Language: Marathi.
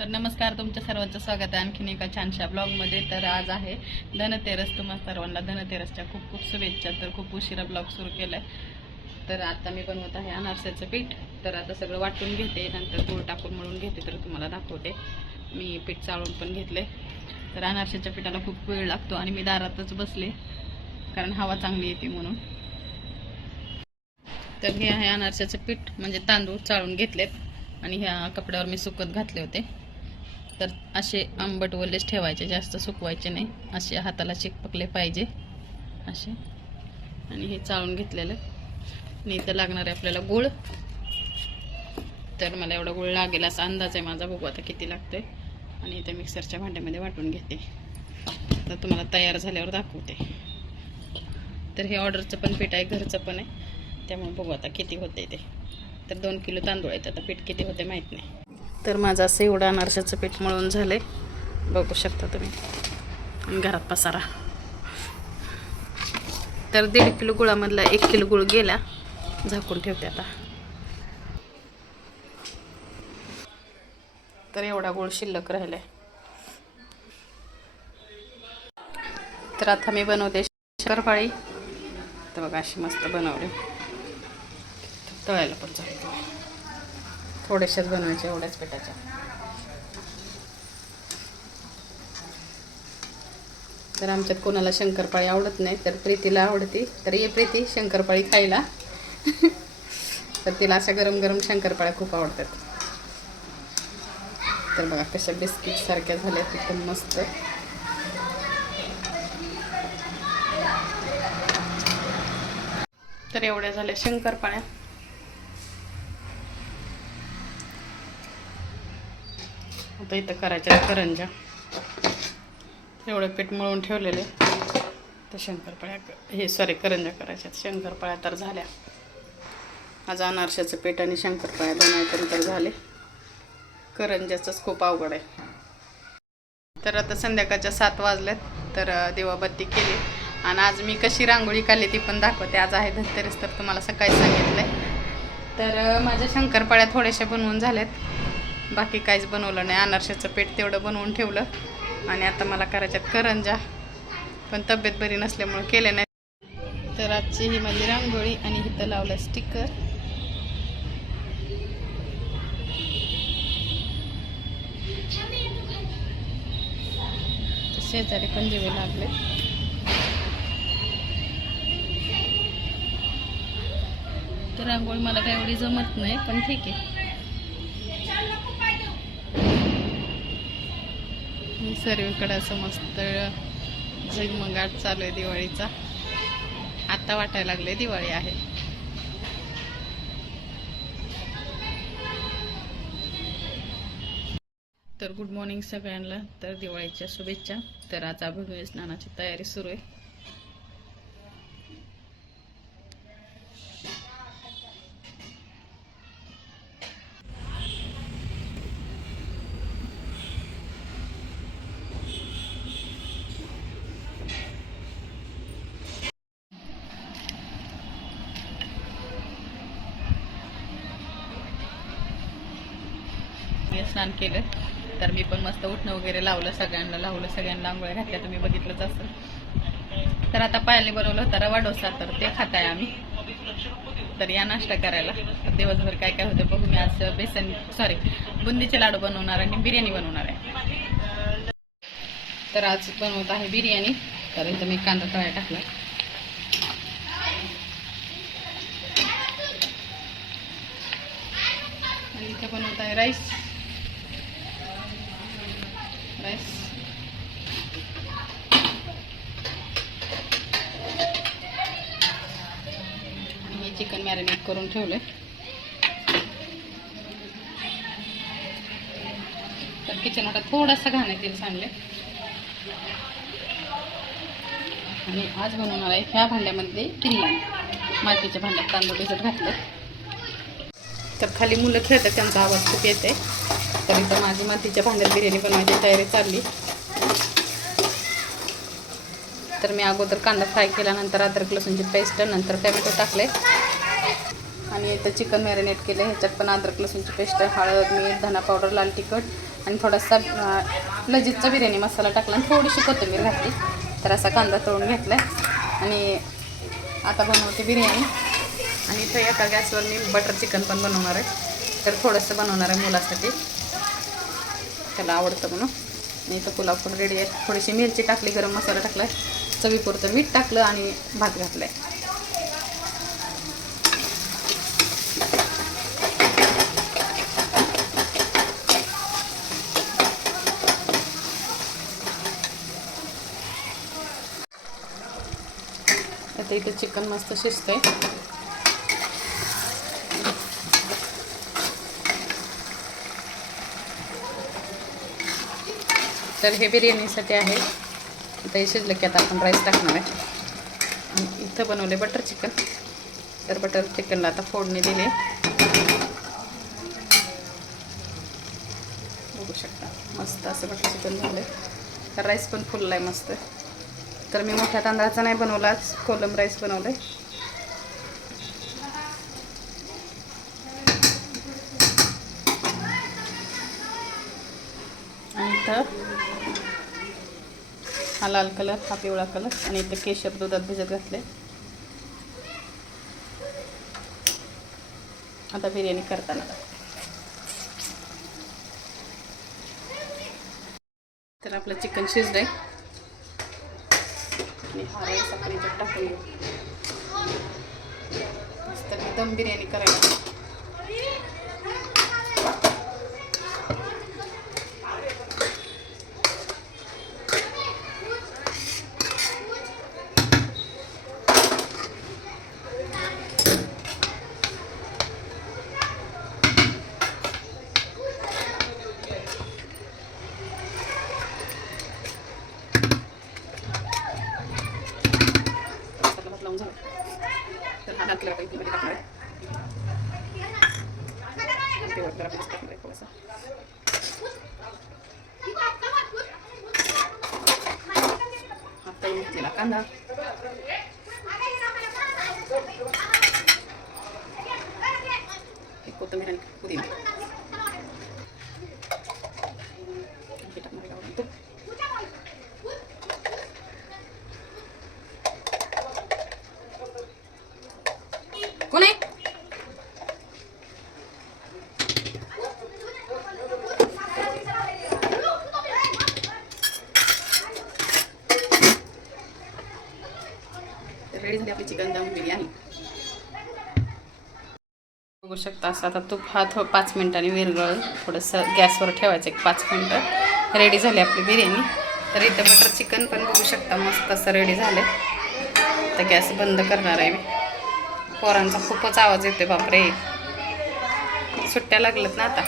तर नमस्कार, तुमच्या सर्वांचं स्वागत आहे आणखीन एका छानशा ब्लॉगमध्ये। तर आज आहे धनतेरस। तुम्हा सर्वांना धनतेरसच्या खूप खूप शुभेच्छा। तर खूप उशिरा ब्लॉग सुरू केला आहे। तर आता मी बनवत आहे अनारसाचं पीठ। तर आता सगळं वाटून घेते, नंतर गूळ टाकून मळून घेते, तर तुम्हाला दाखवते। मी पीठ चाळून पण घेतले। तर अनारसाच्या पिठाला खूप वेळ लागतो आणि मी दारातच बसले कारण हवा चांगली येते म्हणून। तर हे आहे अनारसाचं पीठ, म्हणजे तांदूळ चाळून घेतलेत आणि ह्या कपड्यावर मी सुकत घातले होते। तर असे आंबट वल्लेच ठेवायचे, जास्त सुकवायचे नाही, असे हाताला चिकपकले पाहिजे असे। आणि हे चाळून घेतलेलं आणि इथं लागणार आहे आपल्याला गूळ। तर मला एवढा गूळ लागेल असा अंदाज आहे माझा, बघू आता किती लागतोय। आणि इथं मिक्सरच्या भांड्यामध्ये वाटून घेते, तर तुम्हाला तयार झाल्यावर दाखवते। तर हे ऑर्डरचं पण पीठ आहे, घरचं पण आहे, त्यामुळे बघू आता किती होते ते। तर 2 किलो तांदूळ आहेत, आता पीठ किती होते माहीत नाही। तर माझं असं एवढं अनारसाचं पीठ मळून झालंय, बघू शकता तुम्ही। घरात पसारा। तर 1.5 किलो गुळामधला 1 किलो गुळ गेला, झाकून ठेवते आता। तर एवढा गुळ शिल्लक राहिलाय। तर आता मी बनवते शंकरपाळी। तर बघा अशी मस्त बनवली, तळायला पण चालू। थोड्याशाच बनवायच्या, एवढ्याच पिठाच्या। तर आमच्यात कोणाला शंकरपाळी आवडत नाही, तर प्रीतीला आवडते। तर ये प्रीती शंकरपाळी खायला। तर तिला अशा गरम गरम शंकरपाळ्या खूप आवडतात। तर बघा कशा बिस्किट सारख्या झाल्या, एकदम मस्त। तर एवढ्या झाल्या शंकरपाळ्या। आता इथं करायच्या करंजा। एवढं पीठ मळून ठेवलेले, तर शंकरपाळ्या करंजा करायच्या। शंकरपाळ्या तर झाल्या। आज अनारशाचं पीठ आणि शंकरपाळ्या दोन तर झाले। करंजाचंच खूप अवघड आहे। तर आता संध्याकाळच्या 7 वाजल्यात। तर दिवाबत्ती केली आणि आज मी कशी रांगोळी काढली ती पण दाखवते। आज आहे धनतेरस, तर तुम्हाला सकाळी सांगितलंय। तर माझ्या शंकरपाळ्या थोड्याशा बनवून झाल्यात, बाकी काहीच बनवलं नाही। अनारशाचं पीठ तेवढं बनवून ठेवलं आणि आता मला करायच्यात करंजा, पण तब्येत बरी नसल्यामुळे केले नाही। तर आजची ही माझी रांगोळी आणि इथं लावलं स्टिकर। शेजारी पण दिवे लागले। तर रांगोळी मला काही एवढी जमत नाही, पण ठीक आहे। सर्वीकडे असं मस्त झगमगाट चालू आहे दिवाळीचा। आता वाटायला लागले दिवाळी आहे। तर गुड मॉर्निंग सगळ्यांना। तर दिवाळीच्या शुभेच्छा। तर आज अभिनव स्नानाची तयारी सुरू आहे। स्नान केलं, तर मी पण मस्त उठणं वगैरे लावलं, सगळ्यांना लावलं, सगळ्यांना आंघोळ्या घातल्या, तुम्ही बघितलंच असेल। तर आता पायाने बनवलं होता रवा डोसा, तर ते खाताय आम्ही। तर या नाश्ता करायला। तर दिवसभर काय काय होतं बघू। मी आज बुंदीचे लाडू बनवणार आणि बिर्याणी बनवणार आहे। तर आज बनवत आहे बिर्याणी। तर इथं मी कांदा तळायला टाकला आणि इथं बनवत आहे राईस। हे चिकन मॅरिनेट करून ठेवलंय। तर किचन आता थोडासा घाण तेल सांडले आणि आज बनवणार आहे ह्या भांड्यामध्ये बिर्याणी। मातीच्या भांड्यात तांदूळ भिजत घातले। तर खाली मुलं खेळतात, त्यांचा आवाज खूप येते। तर इथं माझी मातीच्या भांड्यात बिर्याणी बनवायची तयारी चालली। तर मी अगोदर कांदा फ्राय केला, नंतर अद्रक लसूणची पेस्ट, नंतर टोमॅटो टाकले आणि इथं चिकन मॅरिनेट केलं. ह्याच्यात पण अद्रक लसूणची पेस्ट, हळद, मीठ, धना पावडर, लाल तिखट आणि थोडासा लजीजचा बिर्याणी मसाला टाकला आणि थोडीशी कोथिंबीर घातली. तर असा कांदा तळून घेतला आणि आता बनवते बिर्याणी. आणि इथं एका गॅसवर मी बटर चिकन पण बनवणार आहे. तर थोडंसं बनवणार आहे मुलासाठी, त्याला आवडतं म्हणून. आणि इथं पुलाव पण रेडी आहे. थोडीशी मिरची टाकली, गरम मसाला टाकला, चवीपुरतं मीठ टाकलं आणि भात घातला आहे. आता इथे चिकन मस्त शिजतंय. तर हे बिर्याणीसाठी आहे. आता हे शिजलं की आता आपण राईस टाकणार आहे. आणि इथं बनवले बटर चिकन. तर बटर चिकनला आता फोडणी दिली. बघू शकता मस्त असं बटर चिकन झालं. तर राईस पण फुलला आहे मस्त. तर मी मोठ्या तांदळाचा नाही बनवला, कोलम राईस बनवलाय. आणि इथं हा लाल कलर, हा पिवळा कलर आणि इथं केशर दुधात भिजत घातले. आता बिर्याणी करताना तर आपलं चिकन शिजलंय आणि हा राईस आपण इथं टाकून घेऊ. मस्त दम बिर्याणी करायला. तर हा घातला काही मध्ये टाकणार आहे. ते वरती आपण टाकणार आहे थोडंसं. हा तळून घेतलेला कांदा, कोथिंबीर आणि पुदिना हे टाकणार आहे. गावरान तूप, कोण आहे रेडी झाली आपली चिकन दम बिर्याणी. बघू शकता असं आता तूप हा 5 मिनिटांनी विरघळून थोडंसं गॅसवर ठेवायचं. 5 मिनटं रेडी झाली आपली बिर्याणी. तर इथं बटर चिकन पण बघू शकता मस्त असं रेडी झालं. तर गॅस बंद करणार आहे मी. पोरांचा खूपच आवाज येतोय बापरे, सुट्ट्या लागल्यात ना आता.